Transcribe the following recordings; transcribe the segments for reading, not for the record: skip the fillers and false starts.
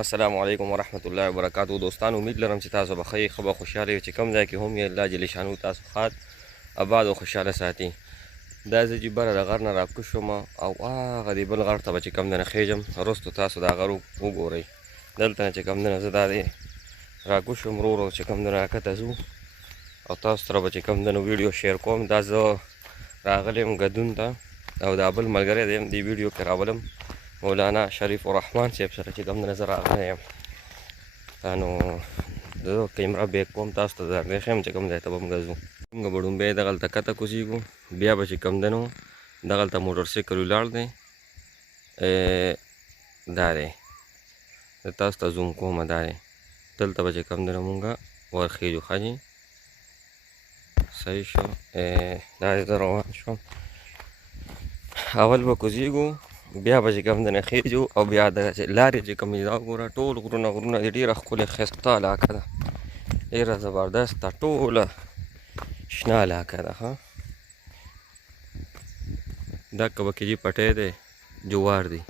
السلام علیکم ورحمت الله وبرکاتو. دوستان امید لرم چې تاسو به ښه خبر خوشاله چې کم ځای کې هم یې الله جل شانو تاسو خاط آباد او خوشاله ساتي. دا زه چې بره د غر نه راکوز شوم او هغه دې بل غر ته به چې کم دنه خیږم وروستو تاسو دا غر وګورئ. دلته نه چې کم دنه زه دا دی راکوز شوم ورو ورو چې کم دنه راکته ځو او تاسو سره به چې کم دنه ویډیو شیر کوم. دا زه راغلی یم ګدون ته او دا بل ملګری دی دې ویډیو کې راولم مولانا شریف الرحمن صاحب سره چې کوم نظر راغلی یم. نو زه کیمره بیک کوم تاسو ته درنې ښیم چې کوم ځای ته به موږ ځو. موږ به ډومبی دغلته کته کوزیږو بیا به چې کوم دی نو دغلته موټر سایکل ولاړ دی دا دی زه تاسو ته زوم کومه دا دی دلته به چې کوم دی نو مونږ ورخیږو ښه جي صحیح شو. دا دی زه روان شوم اول به کوزیږو بیا به چې کوم دی نه خیږو او بیا دغه لارې چې کوم دي دا وګوره ټول غرونه دي ډېره ښکلې ښایسته علاقه ده ډېره زبردسته ټوله شنه علاقه ده ښه. دا کبکې جي پټی دی جوار دی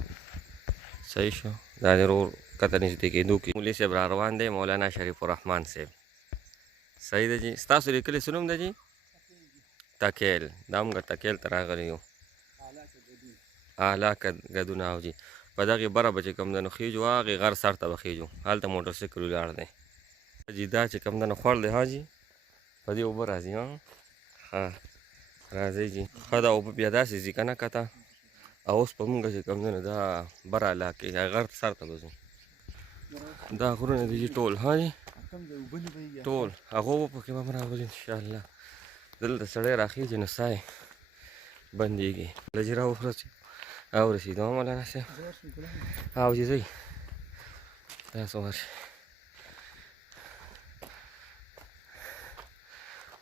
صحیح شو. دا دی ورو کته نږدې کېدو کې مولوي صاحب را روان دی مولانا شریف الرحمن صاحب صحیح ده جي. ستاسو د کلي څه نوم ده جي؟ تکیل. دا موږ تکیل ته راغلي یو اعلی ګدون او جي په دغې بره به چې کوم دی نو خیږو هغې غر سر ته به خیږو هلته موټر سایکل ولاړ دی جي. دا چې کوم دی نو خوړ دی ها جي په دې اوبه راځي ها راځئ جي ښه دا اوبه بیا داسې ځي که نه کته او اوس په مونږ چې کوم دی نو دا بره علاقې غر سر ته به ځو. دا غرونه دي جي ټول ها جي ټول هغه به پکې به هم راولي انشاءالله. دلته سړی راخیږي نو ساه یې بندېږي کله چې راورسېدو مولانا صاحب او جي ځئ تاسو ورشئ.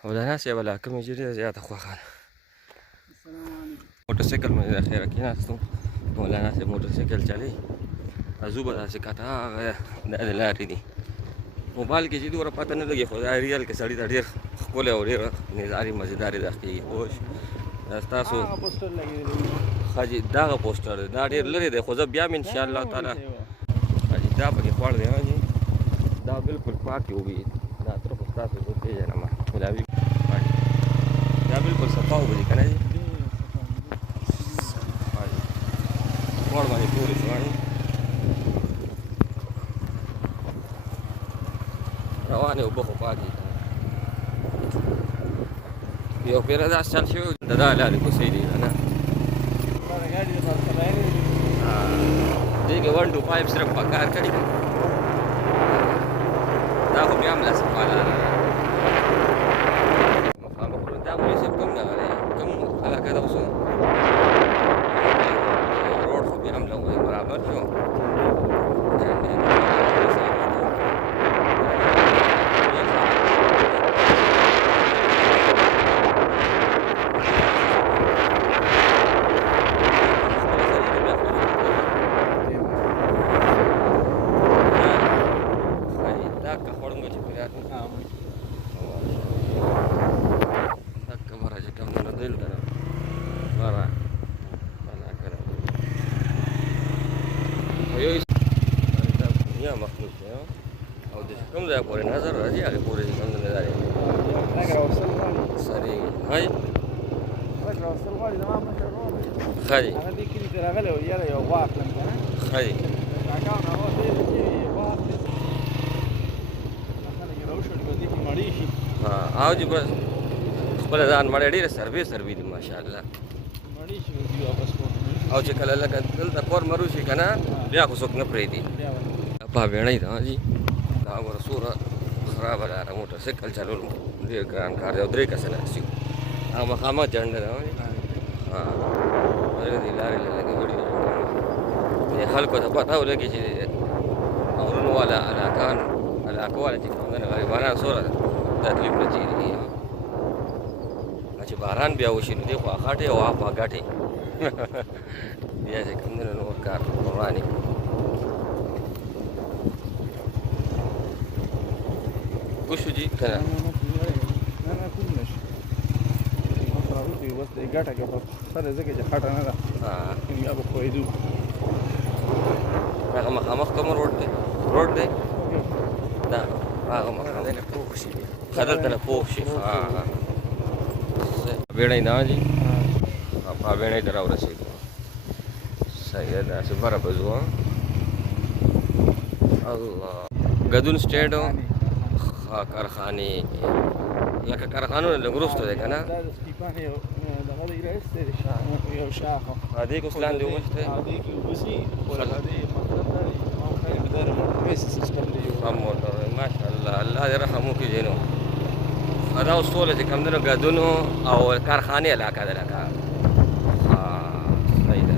مولانا صاحب علاقه مې چې ډېره زیاته خوښه ده. موټر سایکل مې د خیره کېناستو مولانا صاحب موټر سایکل چلوي ځو به داسې کته هغه دا د لارې دي موبایل کې چې دومره پته نه لګي خو دا ریل کې سړي ته ډېر ښکلی او ډېره نظاري مزېدارې دا ښکېږي پوه دا ستاسو ښه جي دغه پوسټر دی دا ډېر لرې دی خو زه بیا م انشاءالله تعالی ښه جي دا پکې خوړ دی ها جي دا بلکل پاکې اوبه دي دا تر خو ستاسو زه پېژنم ملاوي دا بلکل صفا اوبه دي که نه جي ښه جي خوړ باندې تورې شوې روانې اوبه خو پاکې دي یو پیره داسې چل شوی د دا لارې کوڅې دي که نه دې کې 1 to 5 صرف په کار کړي دا خو بیا هم لا صفا لاره ده مخامخ غرونه دا مولوي صاحب کوم دغه دی کوم علاقه ده اوس روډ خو بیا هم لږ برابر شو مخلوق دی او د کوم ځای پورې نظر راځي هغې پورې چې کوم دی دا دی سرېږي ښه جي ښه جي ښه جي او جي بس خپله ځان مړی ډېره سروې دي ماشاءالله او چې کله لکه دلته کور مرو شي که نه بیا خو څوک نه پرېږدي په بیړۍ ده جي دا ګوره څومره خرابه لاره موټر سایکل چلول ډېر ګران کار دی او 3 کسه ناست یو هغه مخامخ جنډه ده دې لارې له لږې ویډیو دې خلکو ته پته ولګي چې غرونو والا علاقو والا چې کوم دی غریبانان څومره تکلیف نه تېرېږي چې باران بیا وشي نو دې خوا خټې او هاخوا ګټې بیا چې کوم دی نور کار روانې وشو جي که نه بس د ګټه کې سره ځکه چې خټه نه ده بیا به ښویېدو هغه مخامخ کوم روډ دی روډ دی دا هغه مخه خدلته نه پوخ شي بیړۍ نه جي بیړۍ ته راورسېدو صحیح ده داسې بره به ځو الله ګدون سټیډ کارخانې لکه کارخانونه لږ وروسته دی که نه هدې کې اوس لاندې اوبه شته هم موټر ماشاءالله الله دې رحم وکړي جینو دا اوس ټوله چې کوم دی نو ګدونو او کارخانې علاقه ده لکه صحیح ده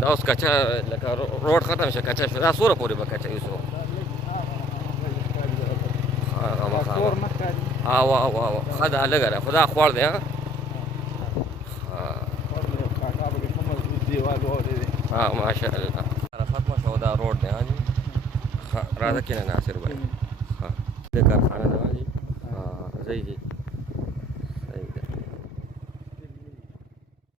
دا اوس کچه لکه روډ ختم شه کچه شو دا څومره پورې به کچه یوسو ښه دا لږه ده خو دا خوړ دی ماشاءالله ختمه شوه دا روډ دی جي راځه کېنه ناصر بھائی ښه دې کارخانه ده جي ځئ جي